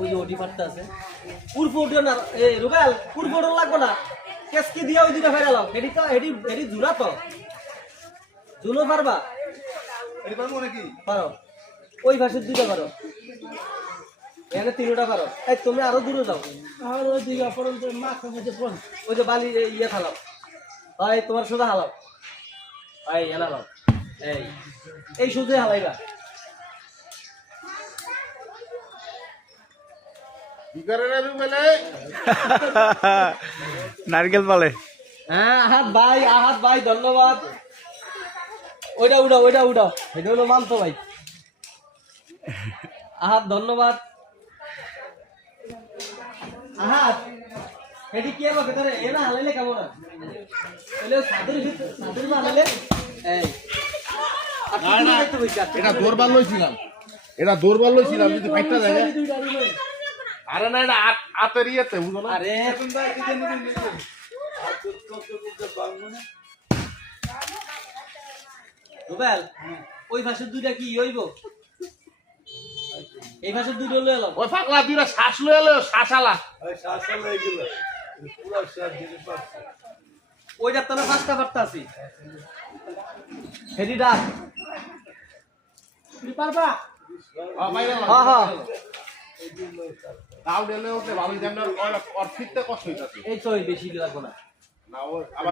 ওই যে ওটি পারতে আছে পুরপো ওটিও না এই রুবেল পুরপো ওটিও লাগবে না কেসকি দিয়া ওই দুটা ফেরালাম এটি তো এটি জুড়া তো জুনো পারবা এটি পারবো নাকি পারো ওই ভাষার দুইটা পারো এখানে তিনটা পারো এই তুমি আরো দূরে যাও আর ওই দিকে পর্যন্ত মাথা মধ্যে পড়ে ওই যে বালি ইয়ে খালাও ভাই তোমার সোজা হালাও ভাই এলাও এই সোজা হালাইবা কি করে রে রুবেলে নারকেল পালে হ্যাঁ আহাত ভাই ধন্যবাদ ওইটা উঠাও এটা হলো মানতো ভাই আহাত ধন্যবাদ আহাত এটি কি হবে তোরে এ না হালাইলে কেমন হয় এলে সাদের না হালাইলে এই না এটা দৌড়বার লইছিলাম যদি ফাইটটা যায় আরে না এটা আতের ইয়েতে বুঝো না আরে রুবেল ওই ভাষার দুইটা কি হইব এই ভাষার দুইটা লয়ে এলাম ওই পাগলা দুইটা শ্বাস লয়ে লয় শ্বাসালা ওইটার তো না পাঁচটা পারতা আছি হেডি ডাক তুই পারবা হ্যাঁ হ্যাঁ তাও দিলে ওকে ভালো জানো আর ফিটতে কষ্ট হইতাছে এই তো বেশি লাগবো না না ও আবার